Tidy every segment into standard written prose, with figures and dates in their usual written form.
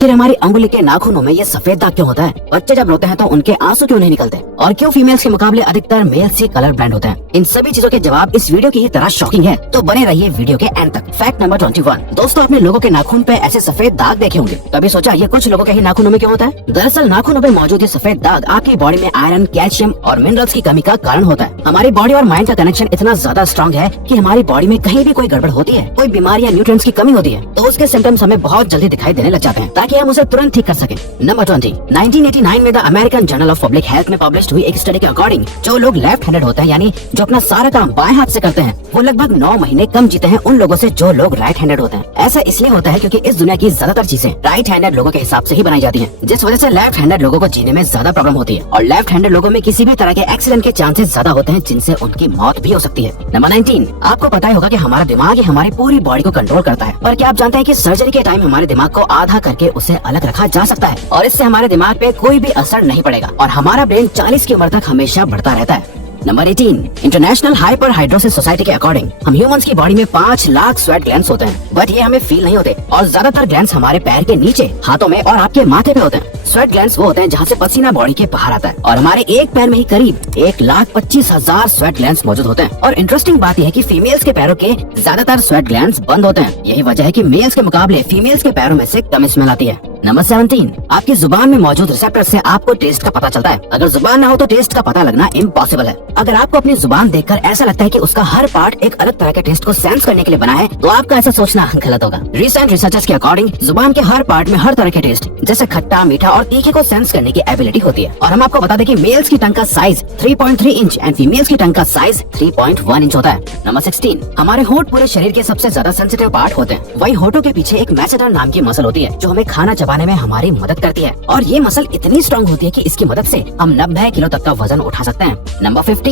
फिर हमारी अंगुली के नाखूनों में ये सफेद दाग क्यों होता है? बच्चे जब रोते हैं तो उनके आंसू क्यों नहीं निकलते? और क्यों फीमेल्स के मुकाबले अधिकतर मेल्स ही कलर ब्लाइंड होते हैं? इन सभी चीजों के जवाब इस वीडियो की ही तरह शॉकिंग है, तो बने रहिए वीडियो के एंड तक। Fact number 21। दोस्तों, आपने लोगों के नाखून पे ऐसे सफेद दाग देखे होंगे। कभी सोचा ये कुछ लोगों के ही नाखूनों में क्यों होता है? दरअसल नाखूनों में मौजूद ये सफेद दाग आपकी बॉडी में आयरन, कैल्शियम और मिनरल्स की कमी का कारण होता है। हमारी बॉडी और माइंड का कनेक्शन इतना ज्यादा स्ट्रॉन्ग है कि हमारी बॉडी में कहीं भी कोई गड़बड़ होती है, कोई बीमारी या न्यूट्रिएंट्स की कमी होती है, तो उसके सिम्टम्स हमें बहुत जल्दी दिखाई देने लग जाते हैं, ताकि हम उसे तुरंत ठीक कर सकें। नंबर 20। 1989 में the American journal of public health में पब्लिश हुई एक स्टडी के अकॉर्डिंग जो लोग लेफ्ट हैंडेड होते हैं, यानी जो अपना सारा काम बाएं हाथ से करते हैं, वो लगभग 9 महीने कम जीते हैं उन लोगों से जो लोग राइट हैंडेड होते हैं। ऐसा इसलिए होता है क्योंकि इस दुनिया की ज्यादातर चीजें राइट हैंडेड लोगों के हिसाब से ही बनाई जाती हैं, जिस वजह से लेफ्ट हैंडेड लोगों को जीने में ज्यादा प्रॉब्लम होती है। और लेफ्ट हैंडेड लोगों में किसी भी तरह के एक्सीडेंट के चांसेस ज्यादा होते हैं, जिनसे उनकी मौत भी हो सकती है। नंबर 19। आपको पता ही होगा कि हमारा दिमाग ही हमारी पूरी बॉडी को कंट्रोल करता है, पर क्या आप जानते हैं कि सर्जरी के टाइम हमारे दिमाग को आधा करके उसे अलग रखा जा सकता है और इससे हमारे दिमाग पे कोई भी असर नहीं पड़ेगा और हमारा ब्रेन 40 की उम्र तक हमेशा बढ़ता रहता है। Number 18। International hyper hidrosis society के अकॉर्डिंग हम ह्यूमंस की बॉडी में 5 लाख स्वेट ग्लैंड्स होते हैं, बट ये हमें फील नहीं होते और ज्यादातर ग्लैंड्स हमारे पैर के नीचे, हाथों में और आपके माथे पे होते हैं। स्वेट ग्लैंड्स वो होते हैं जहाँ से पसीना बॉडी के बाहर आता है और हमारे एक पैर में ही करीब 1,25,000 स्वेट ग्लैंड्स मौजूद होते हैं। और इंटरेस्टिंग बात यह है कि फीमेल्स के पैरों के ज्यादातर स्वेट ग्लैंड्स बंद होते हैं। यही वजह है कि मेल्स के मुकाबले फीमेल्स के पैरों में से कम स्मेल आती है। नंबर 17। आपकी जुबान में मौजूद रिसेप्टर से आपको टेस्ट का पता चलता है। अगर जुबान ना हो तो टेस्ट का पता लगना इम्पॉसिबल है। अगर आपको अपनी जुबान देखकर ऐसा लगता है कि उसका हर पार्ट एक अलग तरह के टेस्ट को सेंस करने के लिए बना है, तो आपका ऐसा सोचना गलत होगा। रिसेंट रिसर्चर्स के अकॉर्डिंग जुबान के हर पार्ट में हर तरह के टेस्ट जैसे खट्टा, मीठा और तीखे को सेंस करने की एबिलिटी होती है। और हम आपको बता दें कि मेल्स की टंग का साइज 3.3 इंच एंड फीमेल्स की टंग का साइज 3.1 इंच होता है। नंबर 16। हमारे होंठ पूरे शरीर के सबसे ज्यादा सेंसिटिव पार्ट होते हैं। वही होठों के पीछे एक मैसेडर नाम की मसल होती है जो हमें खाना चबाने में हमारी मदद करती है और ये मसल इतनी स्ट्रॉन्ग होती है कि इसकी मदद से हम 90 किलो तक का वजन उठा सकते हैं। नंबर 15।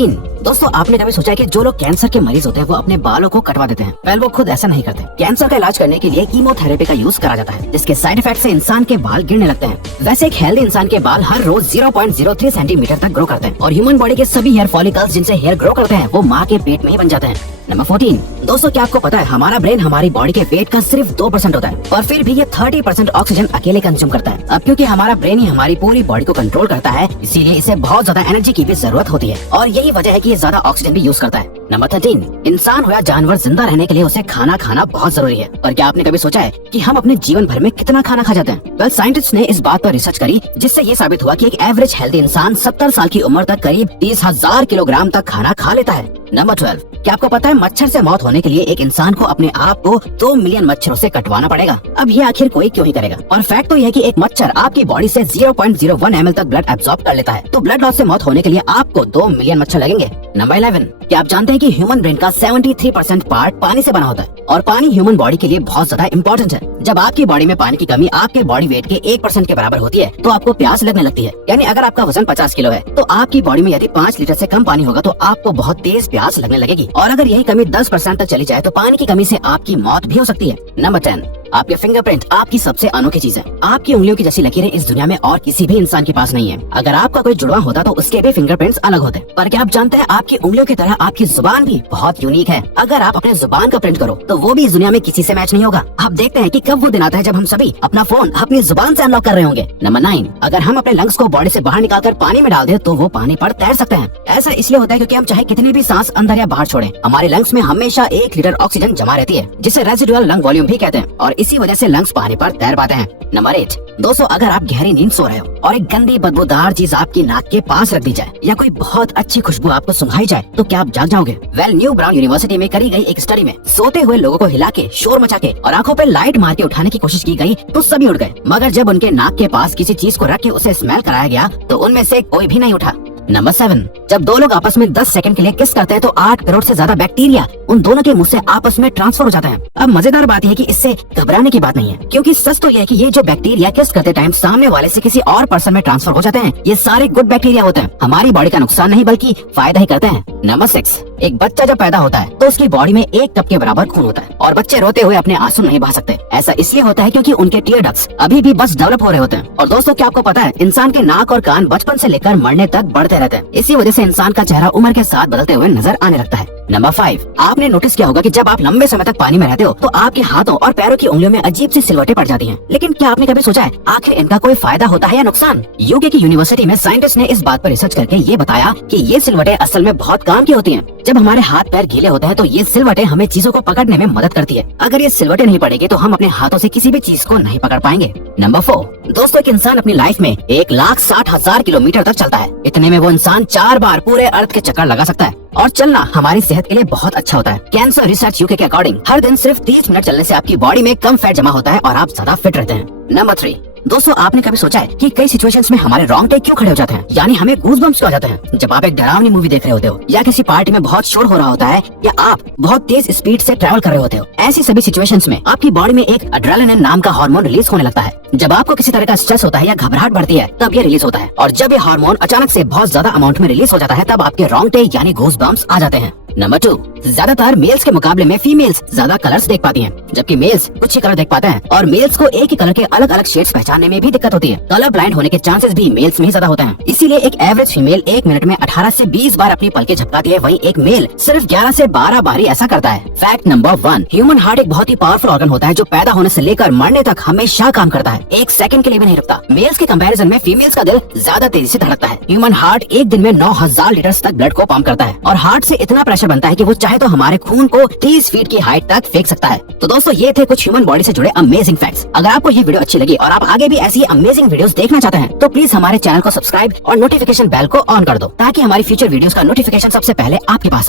दोस्तों, आपने कभी सोचा है कि जो लोग कैंसर के मरीज होते हैं वो अपने बालों को कटवा देते हैं? वेल, वो खुद ऐसा नहीं करते। कैंसर का इलाज करने के लिए कीमोथेरेपी का यूज करा जाता है, जिसके साइड इफेक्ट से इंसान के बाल गिरने लगते हैं। वैसे एक हेल्दी इंसान के बाल हर रोज 0.03 सेंटीमीटर तक ग्रो करते हैं और ह्यूमन बॉडी के सभी हेयर फॉलिकल्स जिनसे हेयर ग्रो करते हैं वो माँ के पेट में ही बन जाते हैं। नंबर 14। दोस्तों, क्या आपको पता है हमारा ब्रेन हमारी बॉडी के वेट का सिर्फ 2% होता है, पर फिर भी ये 30% ऑक्सीजन अकेले कंज्यूम करता है। अब क्योंकि हमारा ब्रेन ही हमारी पूरी बॉडी को कंट्रोल करता है, इसीलिए इसे बहुत ज्यादा एनर्जी की भी जरूरत होती है और यही वजह है कि ये ज्यादा ऑक्सीजन भी यूज करता है। नंबर 13। इंसान हो या जानवर, जिंदा रहने के लिए उसे खाना खाना बहुत जरूरी है। और क्या आपने कभी सोचा है कि हम अपने जीवन भर में कितना खाना खा जाते हैं? वेल, साइंटिस्ट ने इस बात पर रिसर्च करी, जिससे ये साबित हुआ कि एक एवरेज हेल्दी इंसान 70 साल की उम्र तक करीब 30,000 किलोग्राम तक खाना खा लेता है। नंबर 12। क्या आपको पता है मच्छर से मौत होने के लिए एक इंसान को अपने आप को 2 मिलियन मच्छरों से कटवाना पड़ेगा? अब ये आखिर कोई क्यों ही करेगा? और फैक्ट तो यह है कि एक मच्छर आपकी बॉडी से 0.01 ml तक ब्लड एब्सॉर्ब कर लेता है, तो ब्लड लॉस से मौत होने के लिए आपको 2 मिलियन मच्छर लगेंगे। नंबर 11। क्या आप जानते हैं कि ह्यूमन ब्रेन का 73% पार्ट पानी से बना होता है और पानी ह्यूमन बॉडी के लिए बहुत ज्यादा इम्पोर्टेंट है। जब आपकी बॉडी में पानी की कमी आपके बॉडी वेट के 1% के बराबर होती है तो आपको प्यास लगने लगती है। यानी अगर आपका वजन 50 किलो है तो आपकी बॉडी में यदि 5 लीटर से कम पानी होगा तो आपको बहुत तेज प्यास लगने लगेगी और अगर यही कमी 10% तक चली जाए तो पानी की कमी से आपकी मौत भी हो सकती है। नंबर 10। आपके फिंगरप्रिंट आपकी सबसे अनोखी चीज है। आपकी उंगलियों की जैसी लकीरें इस दुनिया में और किसी भी इंसान के पास नहीं है। अगर आपका कोई जुड़वा होता तो उसके भी फिंगरप्रिंट्स अलग होते। पर क्या आप जानते हैं आपकी उंगलियों की तरह आपकी जुबान भी बहुत यूनिक है। अगर आप अपने जुबान का प्रिंट करो तो वो भी इस दुनिया में किसी से मैच नहीं होगा। आप देखते हैं कि कब वो दिन आता है जब हम सभी अपना फोन अपनी जुबान से अनलॉक कर रहे होंगे। नंबर 9। अगर हम अपने लंग्स को बॉडी से बाहर निकालकर पानी में डाल दें तो वो पानी पर तैर सकते हैं। ऐसा इसलिए होता है क्योंकि हम चाहे कितनी भी सांस अंदर या बाहर छोड़ें, हमारे लंग्स में हमेशा 1 लीटर ऑक्सीजन जमा रहती है, जिसे रेजिडुअल लंग वॉल्यूम भी कहते हैं और इसी वजह से लंग्स पानी पर तैर पाते हैं। नंबर 8। दोस्तों, अगर आप गहरी नींद सो रहे हो और एक गंदी बदबूदार चीज आपकी नाक के पास रख दी जाए या कोई बहुत अच्छी खुशबू आपको सुंघाई जाए तो क्या आप जाग जाओगे? वेल, न्यू ब्राउन यूनिवर्सिटी में करी गई एक स्टडी में सोते हुए लोगों को हिला के, शोर मचा के और आंखों पे लाइट मार के उठाने की कोशिश की गई तो सभी उठ गए, मगर जब उनके नाक के पास किसी चीज को रख के उसे स्मेल कराया गया तो उनमें से कोई भी नहीं उठा। नंबर 7। जब दो लोग आपस में 10 सेकंड के लिए किस करते हैं तो 8 करोड़ से ज्यादा बैक्टीरिया उन दोनों के मुंह से आपस में ट्रांसफर हो जाते हैं। अब मजेदार बात यह है कि इससे घबराने की बात नहीं है, क्योंकि सच तो यह है कि ये जो बैक्टीरिया किस करते टाइम सामने वाले से किसी और पर्सन में ट्रांसफर हो जाते हैं, ये सारे गुड बैक्टीरिया होते हैं, हमारी बॉडी का नुकसान नहीं बल्कि फायदा ही करते हैं। नंबर 6। एक बच्चा जब पैदा होता है तो उसकी बॉडी में 1 कप के बराबर खून होता है और बच्चे रोते हुए अपने आंसू नहीं बहा सकते। ऐसा इसलिए होता है क्योंकि उनके टीयर डक्ट्स अभी भी बस डेवलप हो रहे होते हैं। और दोस्तों, क्या आपको पता है इंसान के नाक और कान बचपन से लेकर मरने तक बढ़ते रहते हैं। इसी वजह से इंसान का चेहरा उम्र के साथ बदलते हुए नजर आने लगता है। नंबर 5, आपने नोटिस किया होगा कि जब आप लंबे समय तक पानी में रहते हो तो आपके हाथों और पैरों की उंगलियों में अजीब सी सिलवटें पड़ जाती हैं। लेकिन क्या आपने कभी सोचा है आखिर इनका कोई फायदा होता है या नुकसान? यूके की यूनिवर्सिटी में साइंटिस्ट ने इस बात पर रिसर्च करके ये बताया कि ये सिलवटें असल में बहुत काम की होती हैं। जब हमारे हाथ पैर गीले होते हैं तो ये सिलवटें हमें चीजों को पकड़ने में मदद करती है। अगर ये सिलवटें नहीं पड़ेगी तो हम अपने हाथों से किसी भी चीज को नहीं पकड़ पाएंगे। नंबर 4, दोस्तों एक इंसान अपनी लाइफ में 1,60,000 किलोमीटर तक चलता है। इतने में वो इंसान 4 बार पूरे अर्थ के चक्कर लगा सकता है और चलना हमारी सेहत के लिए बहुत अच्छा होता है। कैंसर रिसर्च यूके के अकॉर्डिंग हर दिन सिर्फ 30 मिनट चलने से आपकी बॉडी में कम फैट जमा होता है और आप ज्यादा फिट रहते हैं। नंबर 3, दोस्तों आपने कभी सोचा है कि कई सिचुएशंस में हमारे रोंगटे क्यों खड़े हो जाते हैं, यानी हमें गूज़बम्प्स क्यों आ जाते हैं? जब आप एक डरावनी मूवी देख रहे होते हो या किसी पार्टी में बहुत शोर हो रहा होता है या आप बहुत तेज स्पीड से ट्रैवल कर रहे होते हो, ऐसी सभी सिचुएशंस में आपकी बॉडी में एक एड्रेनालिन नाम का हार्मोन रिलीज होने लगता है। जब आपको किसी तरह का स्ट्रेस होता है या घबराहट बढ़ती है तब ये रिलीज होता है और जब ये हार्मोन अचानक से बहुत ज्यादा अमाउंट में रिलीज हो जाता है तब आपके रोंगटे यानी गूज़बम्प्स आ जाते हैं। नंबर 2, ज्यादातर मेल्स के मुकाबले में फीमेल्स ज्यादा कलर्स देख पाती हैं, जबकि मेल्स कुछ ही कलर देख पाते हैं और मेल्स को एक ही कलर के अलग अलग शेड्स पहचानने में भी दिक्कत होती है। कलर ब्लाइंड होने के चांसेस भी मेल्स में ही ज्यादा होते हैं। इसीलिए एक एवरेज फीमेल 1 मिनट में 18 से 20 बार अपनी पलकें झपकाती है, वहीं एक मेल सिर्फ 11 से 12 बार ही ऐसा करता है। फैक्ट नंबर 1, ह्यूमन हार्ट एक बहुत ही पावरफुल ऑर्गन होता है जो पैदा होने से लेकर मरने तक हमेशा काम करता है, एक सेकंड के लिए भी नहीं रुकता। मेल्स के कंपैरिजन में फीमेल्स का दिल ज्यादा तेजी से धड़कता है। ह्यूमन हार्ट एक दिन में 9,000 लीटर तक ब्लड को पंप करता है और हार्ट से इतना प्रेशर बनता है कि वो चाहे तो हमारे खून को 30 फीट की हाइट तक फेंक सकता है। तो दोस्तों ये थे कुछ ह्यूमन बॉडी से जुड़े अमेजिंग फैक्ट्स। अगर आपको ये वीडियो अच्छी लगी और आप आगे भी ऐसी अमेजिंग वीडियोस देखना चाहते हैं तो प्लीज हमारे चैनल को सब्सक्राइब और नोटिफिकेशन बेल को ऑन कर दो ताकि हमारी फ्यूचर वीडियोस का नोटिफिकेशन सबसे पहले आपके पास